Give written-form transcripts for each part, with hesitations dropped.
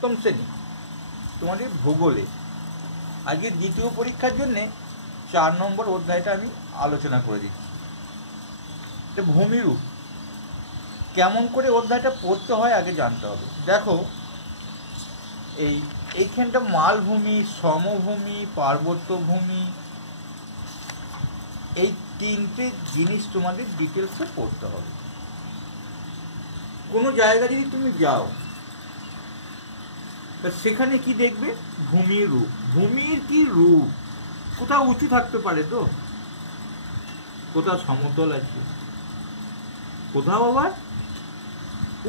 সপ্তম শ্রেণী তোমাদের ভূগোলে আজকে দ্বিতীয় পরীক্ষার জন্যে 4 নম্বর অধ্যায়টা আমি আলোচনা করে দিচ্ছি। ভূমিরূপ কেমন করে অধ্যায়টা পড়তে হয় আগে জানতে হবে। দেখো এইখানটা মালভূমি, সমভূমি, পার্বত্য ভূমি, এই তিনটে জিনিস তোমাদের ডিটেলসে পড়তে হবে। কোনো জায়গা যদি তুমি যাও তা সেখানে কি দেখবে? ভূমির রূপ। ভূমির কি রূপ? কোথাও উঁচু থাকতে পারে, তো কোথাও সমতল আছে, কোথাও আবার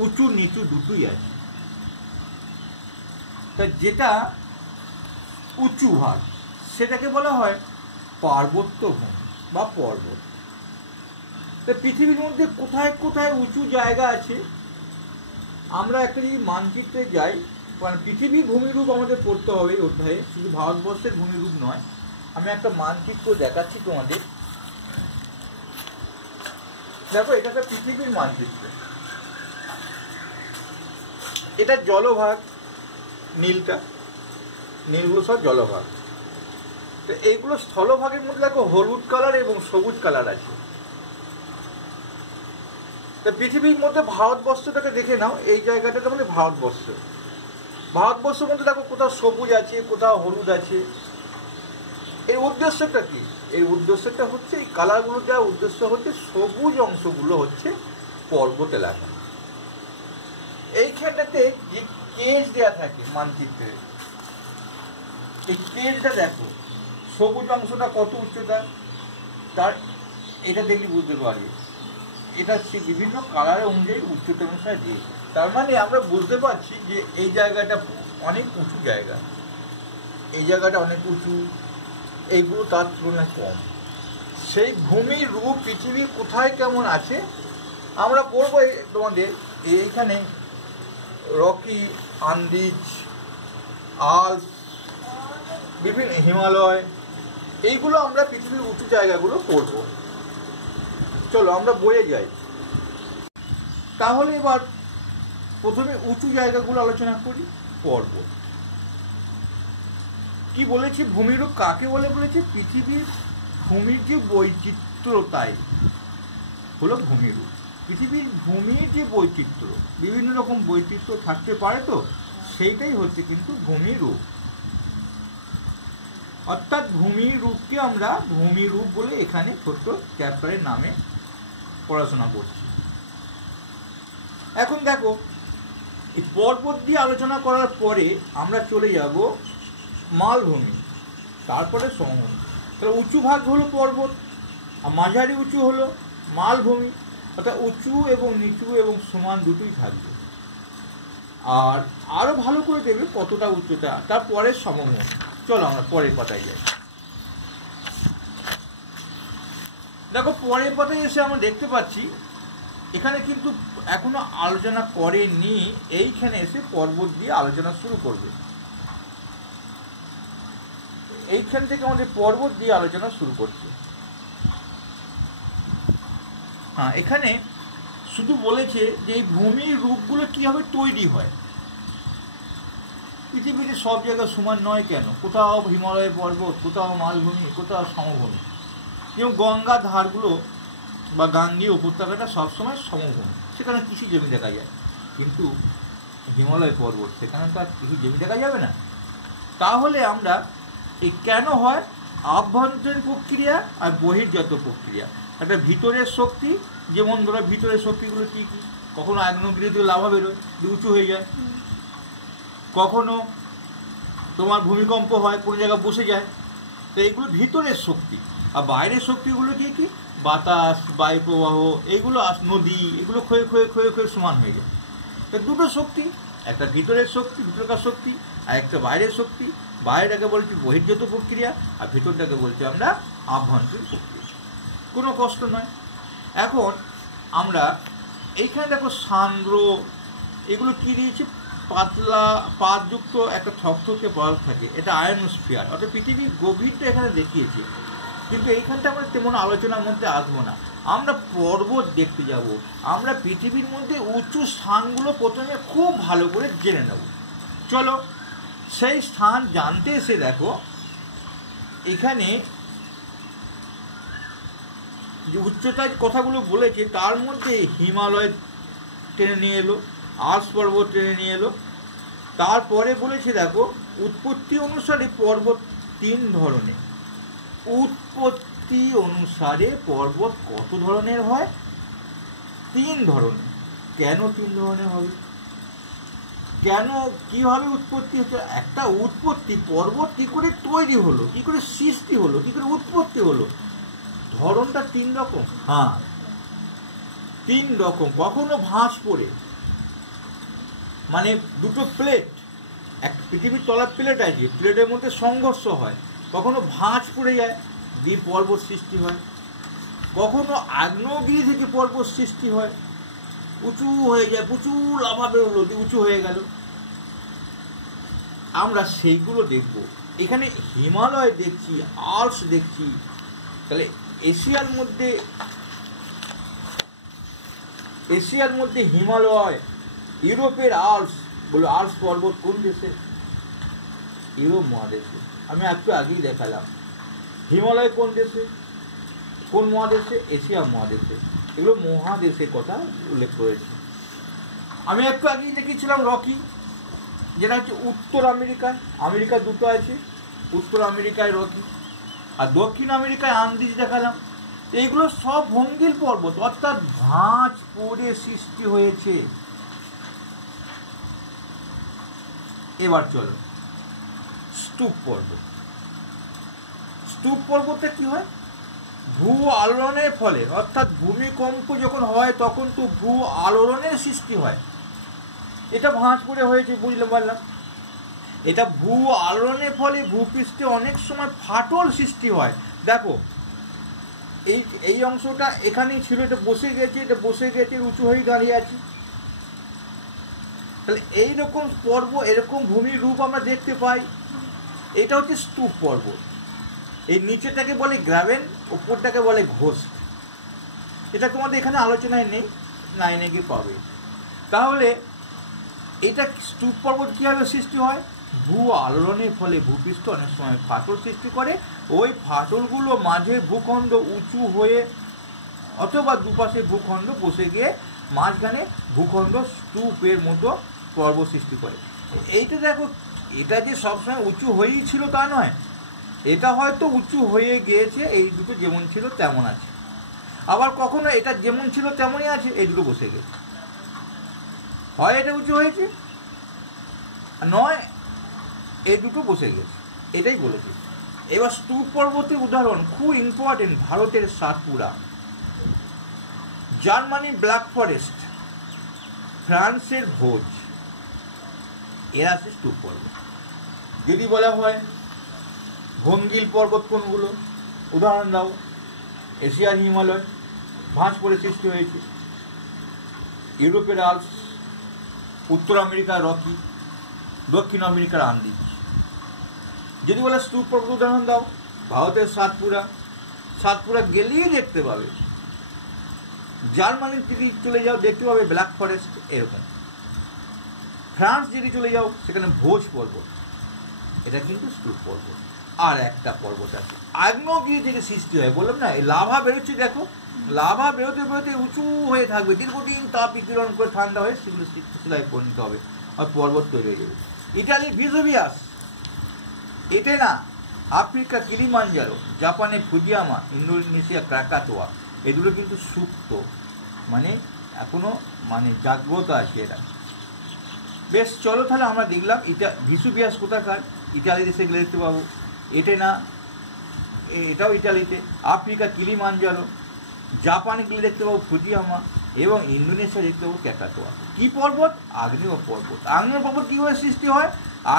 উঁচু নিচু দুটোই আছে। তা যেটা উঁচু ভাগ সেটাকে বলা হয় পার্বত্য ভূমি বা পর্বত। তা পৃথিবীর মধ্যে কোথায় কোথায় উঁচু জায়গা আছে, আমরা একটা যদি মানচিত্রে যাই, মানে পৃথিবীর ভূমিরূপ আমাদের পড়তে হবে অধ্যায়ে, শুধু ভারতবর্ষের ভূমিরূপ নয়। আমি একটা মানচিত্র দেখাচ্ছি তোমাদের। দেখো এটা একটা পৃথিবীর মানচিত্র, এটা জলভাগ, নীলগুলো সব জলভাগ। তো এইগুলো স্থলভাগের মধ্যে দেখো হলুদ কালার এবং সবুজ কালার আছে। তা পৃথিবীর মধ্যে ভারতবর্ষটাকে দেখে নাও, এই জায়গাটাতে মানে ভারতবর্ষ। ভারতবর্ষের মধ্যে দেখো কোথাও সবুজ আছে, কোথাও হলুদ আছে। এর উদ্দেশ্যটা কি? এর উদ্দেশ্যটা হচ্ছে এই কালারগুলো দেওয়ার উদ্দেশ্য হচ্ছে সবুজ অংশগুলো হচ্ছে পর্বত এলাকা। এইখানটাতে যে কেজ দেওয়া থাকে মানচিত্রে, এই কেজটা দেখো, সবুজ অংশটা কত উচ্চতা তার এটা দেখলে বুঝতে পারবে। এটা সে বিভিন্ন কালারের অনুযায়ী উচ্চতা অনুসারে দিয়েছে। তার মানে আমরা বুঝতে পারছি যে এই জায়গাটা অনেক উঁচু জায়গা, এই জায়গাটা অনেক উঁচু, এইগুলো তার তুলনায় কম। সেই ভূমির রূপ পৃথিবী কোথায় কেমন আছে আমরা পড়বো তোমাদের। এইখানে রকি, আন্দিজ, আল্পস, বিভিন্ন হিমালয়, এইগুলো আমরা পৃথিবীর উঁচু জায়গাগুলো পড়ব। চলো আমরা বইয়ে যাই। তাহলে এবার প্রথমে উঁচু জায়গাগুলো আলোচনা করি। পর্বত কি বলেছি? ভূমিরূপ কাকে বলে বলেছে? পৃথিবীর ভূমির যে বৈচিত্র্যতাই হলো ভূমিরূপ। পৃথিবীর ভূমির যে বৈচিত্র্য, বিভিন্ন রকম বৈচিত্র্য থাকতে পারে, তো সেইটাই হচ্ছে কিন্তু ভূমিরূপ। অর্থাৎ ভূমির রূপকে আমরা ভূমিরূপ বলে এখানে ছোট্ট চ্যাপ্টারের নামে পড়াশোনা করছি। এখন দেখো এই পর্বত দিয়ে আলোচনা করার পরে আমরা চলে যাব মালভূমি, তারপরে সমভূমি। তাহলে উঁচু ভাগ হলো পর্বত, আর মাঝারি উঁচু হলো মালভূমি। অর্থাৎ উঁচু এবং নিচু এবং সমান দুটোই থাকবে। আর আরো ভালো করে দেবে কতটা উচ্চতা, তারপরে সমভূমি। চলো আমরা পরের পাতায় যাই। দেখো পরের পাতায় এসে আমরা দেখতে পাচ্ছি এখানে কিন্তু এখনো আলোচনা করেনি, এইখানে এসে পর্বত দিয়ে আলোচনা শুরু করবে। এইখান থেকে আমাদের পর্বত দিয়ে আলোচনা শুরু করছে। হ্যাঁ, এখানে শুধু বলেছে যে এই ভূমির রূপগুলো কিভাবে তৈরি হয়। পৃথিবীতে সব জায়গায় সমান নয় কেন? কোথাও হিমালয় পর্বত, কোথাও মালভূমি, কোথাও সমভূমি। যেমন গঙ্গার ধারগুলো বা গাঙ্গেয় উপত্যকাটা সবসময় সমভূমি, সেখানে কৃষি জমি দেখা যায়। কিন্তু হিমালয় পর্বত, সেখানে তো আর কৃষি জমি দেখা যাবে না। তাহলে আমরা এই কেন হয়? আভ্যন্তরীণ প্রক্রিয়া আর বহির্জাত প্রক্রিয়া। একটা ভিতরের শক্তি, যেমন ধরো ভিতরের শক্তিগুলো কী কী? কখনো আগ্নেয়গিরি থেকে লাভা বেরোয়, উঁচু হয়ে যায়। কখনো তোমার ভূমিকম্প হয়, কোনো জায়গায় বসে যায়। তো এইগুলো ভিতরের শক্তি। আর বাইরের শক্তিগুলো কী কী? বাতাস, বায়ু প্রবাহ, এইগুলো নদী, এগুলো ক্ষয়ে ক্ষয়ে ক্ষয়ে ক্ষয়ে সমান হয়ে যায়। তো দুটো শক্তি, একটা ভিতরের শক্তি, ভিতরকার শক্তি, আর একটা বাইরের শক্তি। বাইরেটাকে বলছি বহির্জাত প্রক্রিয়া, আর ভিতরটাকে বলছি আমরা আভ্যন্তরীণ প্রক্রিয়া। কোনো কষ্ট নয়। এখন আমরা এইখানে দেখো সান্দ্র, এগুলো কী দিয়েছি? পাতলা পাতযুক্ত একটা থকথকে পদার্থ থাকে, এটা আয়নোস্ফিয়ার। অর্থাৎ পৃথিবীর গভীরটা এখানে দেখিয়েছে। কিন্তু এইখানটা আমরা তেমন আলোচনার মধ্যে আসবো না। আমরা পর্বত দেখতে যাব। আমরা পৃথিবীর মধ্যে উঁচু স্থানগুলো প্রথমে খুব ভালো করে জেনে নেব। চলো সেই স্থান জানতে এসে দেখো এখানে যে উচ্চতার কথাগুলো বলেছে তার মধ্যে হিমালয় টেনে নিয়ে এলো, আল্পস পর্বত টেনে নিয়ে এলো। তারপরে বলেছে দেখো উৎপত্তি অনুসারে পর্বত 3 ধরনের। উৎপত্তি অনুসারে পর্বত কত ধরনের হয়? 3 ধরনের। কেন 3 ধরনের হবে? কেন, কিভাবে উৎপত্তি হচ্ছে? একটা উৎপত্তি, পর্বত কি করে তৈরি হলো, কি করে সৃষ্টি হলো, কি করে উৎপত্তি হলো, ধরনটা 3 রকম। হ্যাঁ 3 রকম। কখনো ভাঁজ পড়ে, মানে দুটো প্লেট, এক পৃথিবীর তলার প্লেট আছে, প্লেটের মধ্যে সংঘর্ষ হয়, কখনো ভাঁজ পড়ে যায় দিয়ে পর্বত সৃষ্টি হয়, কখনো আগ্নেয়গিরি থেকে পর্বত সৃষ্টি হয়, উঁচু হয়ে যায়, প্রচুর লাভা বেরোলো দিয়ে উঁচু হয়ে গেল। আমরা সেইগুলো দেখব। এখানে হিমালয় দেখছি, আল্পস দেখছি, তাহলে এশিয়ার মধ্যে হিমালয়, ইউরোপের আল্পস। বলো আল্পস পর্বত কোন দেশে? ইউরোপ মহাদেশে। আমি একটু আগেই দেখালাম। হিমালয় কোন দেশে, কোন মহাদেশে? এশিয়া মহাদেশে। এগুলো মহাদেশের কথা উল্লেখ করেছি। আমি একটু আগেই দেখিয়েছিলাম রকি, যেটা হচ্ছে উত্তর আমেরিকায়। আমেরিকা দুটো আছে, উত্তর আমেরিকায় রকি আর দক্ষিণ আমেরিকায় আন্দিজ দেখালাম। এইগুলো সব ভঙ্গিল পর্বত, অর্থাৎ ভাঁজ পড়ে সৃষ্টি হয়েছে। এবার চলো স্তূপ পর্বত। স্তূপ পর্বতে কি হয়? ভূ আলোড়নের ফলে, অর্থাৎ ভূমিকম্প যখন হয় তখন তো ভূ আলোড়নের সৃষ্টি হয়। এটা ভাঁজ পড়ে হয়েছে, বুঝলে পারলাম। এটা ভূ আলোড়নের ফলে ভূপৃষ্ঠে অনেক সময় ফাটল সৃষ্টি হয়। দেখো এই অংশটা এখানেই ছিল, এটা বসে গেছে, উঁচু হয়ে দাঁড়িয়ে আছে। তাহলে এইরকম পর্ব, এরকম ভূমির রূপ আমরা দেখতে পাই। এটা হচ্ছে স্তূপ পর্বত। এই নিচেটাকে বলে গ্রাভেন, উপরটাকে বলে ঘোস্ট। এটা তোমাদের এখানে আলোচনায় নেই, 9-এ গিয়ে পাবে। তাহলে এটা স্তূপ পর্বত কীভাবে সৃষ্টি হয়? ভূ আলোড়নের ফলে ভূপৃষ্ঠ অনেক সময় ফাটল সৃষ্টি করে। ওই ফাটলগুলো মাঝে ভূখণ্ড উঁচু হয়ে, অথবা দুপাশে ভূখণ্ড বসে গিয়ে মাঝখানে ভূখণ্ড স্তূপের মতো পর্বত সৃষ্টি করে। এইটা দেখো, এটা যে সবসময় উঁচু হয়েই ছিল তা নয়, এটা হয়তো উঁচু হয়ে গিয়েছে, এই দুটো যেমন ছিল তেমন আছে। আবার কখনো এটা যেমন ছিল তেমনই আছে, এই দুটো বসে গেছে। হয় এটা উঁচু হয়েছে, নয় এই দুটো বসে গেছে, এটাই বলেছে। এবার স্তূপ পর্বতের উদাহরণ খুব ইম্পর্টেন্ট। ভারতের সাতপুরা, জার্মানির ব্ল্যাক ফরেস্ট, ফ্রান্সের ভোজ, এরা আছে স্তূপ পর্বত। যদি বলা হয় ভঙ্গিল পর্বত কোনগুলো, উদাহরণ দাও। এশিয়ার হিমালয় ভাঁজ পড়ে সৃষ্টি হয়েছে, ইউরোপের আল্পস, উত্তর আমেরিকার রকি, দক্ষিণ আমেরিকার আন্দিজ। যদি বলে স্তূপ পর্বত উদাহরণ দাও, ভারতের সাতপুরা গেলেই দেখতে পাবে। জার্মানির যদি চলে যাও দেখতে পাবে ব্ল্যাক ফরেস্ট, এরকম। ফ্রান্স যদি চলে যাও সেখানে ভোজ পর্বত, এটা কিন্তু স্তূপ পর্বত। আর একটা পর্বত আছে আগ্নেয়গিরি থেকে সৃষ্টি হয়, বললাম না, এই লাভা বেরোচ্ছে। দেখো লাভা বেরোতে বেরোতে উঁচু হয়ে থাকবে, দীর্ঘদিন তাপ বিকিরণ করে ঠান্ডা হয়ে সেগুলো শিলায় পরিণত হবে আর পর্বত তৈরি হয়ে যাবে। ইটালির ভেসুভিয়াস, এটেনা, আফ্রিকা কিলিমাঞ্জারো, জাপানে ফুজিয়ামা, ইন্দোনেশিয়া ক্রাকাতোয়া, এগুলো কিন্তু সুপ্ত, মানে এখনো মানে জাগ্রত আছে এরা। বেশ, চলো তাহলে আমরা দেখলাম ভেসুভিয়াস কোথাকার, ইটালি দেশে গেলে দেখতে পাবো। এটেনা, এটাও ইটালিতে। আফ্রিকা কিলিমাঞ্জারো, জাপানে গেলে দেখতে পাবো ফুজিয়ামা, এবং ইন্দোনেশিয়া দেখতে পাবো ক্রাকাতোয়া। কি পর্বত? আগ্নেয় পর্বত। আগ্নেয় পর্বত কীভাবে সৃষ্টি হয়?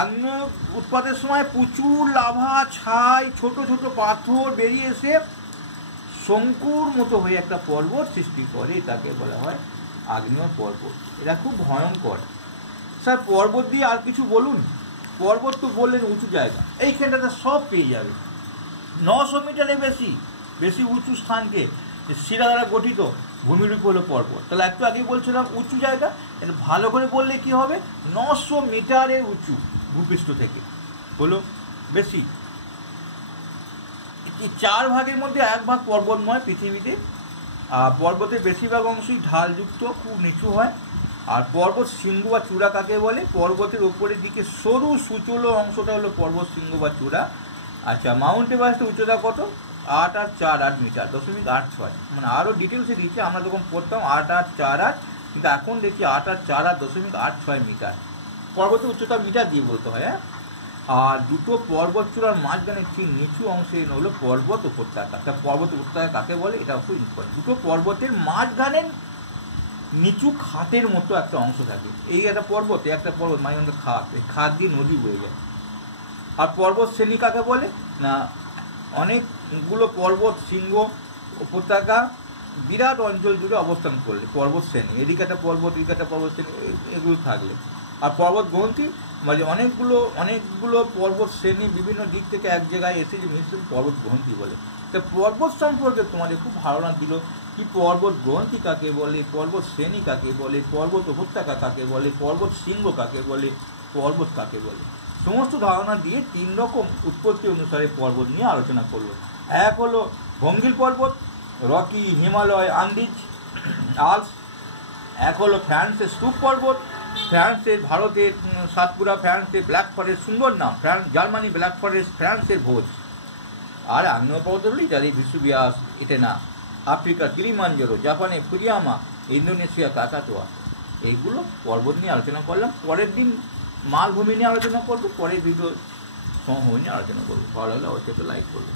আগ্নেয় উৎপাতের সময় প্রচুর লাভা, ছাই, ছোট ছোট পাথর বেরিয়ে এসে শঙ্কুর মতো হয়ে একটা পর্বত সৃষ্টি করে, তাকে বলা হয় আগ্নেয় পর্বত। এটা খুব ভয়ঙ্কর। স্যার পর্বত দিয়ে আর কিছু বলুন। পর্বত তো বললেন উঁচু জায়গা, এইখানটাতে সব পেয়ে যাবে। 900 মিটারের বেশি উঁচু স্থানকে শিলা দ্বারা গঠিত ভূমিরূপ হলো পর্বত। তাহলে একটু আগেই বলছিলাম উঁচু জায়গা, এটা ভালো করে বললে কি হবে, 900 মিটারের উঁচু ভূপৃষ্ঠ থেকে, হলো বেশি। এই 4 ভাগের মধ্যে 1 ভাগ পর্বতময় পৃথিবীতে। পর্বতের বেশিরভাগ অংশই ঢালযুক্ত, খুব নিচু হয়। আর পর্বত শৃঙ্গ বা চূড়া কাকে বলে, পর্বতের ওপরের দিকে সরু সুচলো অংশটা হলো পর্বত শৃঙ্গ বা চূড়া। আচ্ছা, মাউন্ট এভারেস্টের উচ্চতা কত? 8 আর 4 8 মিটার, 0.86। মানে আরও ডিটেলসে দিচ্ছে, আমরা যখন পড়তাম 8 আর 4 8, কিন্তু এখন দেখছি 8 আর 4 8 0.86 মিটার। পর্বতের উচ্চতা মিটার দিয়ে বলতে হয়। হ্যাঁ, আর দুটো পর্বত চূড়ার মাঝখানে ঠিক নিচু অংশে হলো পর্বত উপত্যকা। তা পর্বত উপত্যকা কাকে বলে, এটা খুব ইম্পর্টেন্ট। দুটো পর্বতের মাঝখানে নিচু খাতের মতো একটা অংশ থাকে। এই একটা পর্বত মাঝখানে খাত, এই খাত দিয়ে নদী বয়ে যায়। আর পর্বত শ্রেণী কাকে বলে না, অনেকগুলো পর্বত শৃঙ্গ উপত্যকা বিরাট অঞ্চল জুড়ে অবস্থান করলে পর্বত শ্রেণী, এদিকে একটা পর্বত, এদিকে একটা পর্বত শ্রেণী, এগুলো থাকলে। আর পর্বত গ্রন্থি মানে অনেকগুলো পর্বত শ্রেণী বিভিন্ন দিক থেকে এক জায়গায় এসে যে মিশ্রণ পর্বত গ্রন্থি বলে। তা পর্বত সম্পর্কে তোমাদের খুব ধারণা দিল, কি পর্বত গ্রন্থি কাকে বলে, পর্বত শ্রেণী কাকে বলে, পর্বত উপত্যকা কাকে বলে, পর্বত শৃঙ্গ কাকে বলে, পর্বত কাকে বলে। সমস্ত ধারণা দিয়ে 3 রকম উৎপত্তি অনুসারে পর্বত নিয়ে আলোচনা করলো। এক হলো ভঙ্গিল পর্বত, রকি, হিমালয়, আন্দিজ, আল্পস। এক হলো ফ্রান্সের স্তূপ পর্বত, ভারতের সাতপুরা, ফ্রান্সের ব্ল্যাক ফরেস্ট, সুন্দর নাম, জার্মানি ব্ল্যাক ফরেস্ট, ফ্রান্সের ভোজ। আর আগ্নেয় পর্বত হলো ইতালি ভিসুভিয়াস, এটেনা, আফ্রিকা কিলিমাঞ্জারো, জাপানে ফুজিয়ামা, ইন্দোনেশিয়া কাকাতোয়া। এইগুলো পর্বত নিয়ে আলোচনা করলাম। পরের দিন মালভূমি নিয়ে আলোচনা করবো, পরের ভিডিও সমভূমি নিয়ে আলোচনা করবো। ভালো লাগলে অবশ্যই লাইক করবো।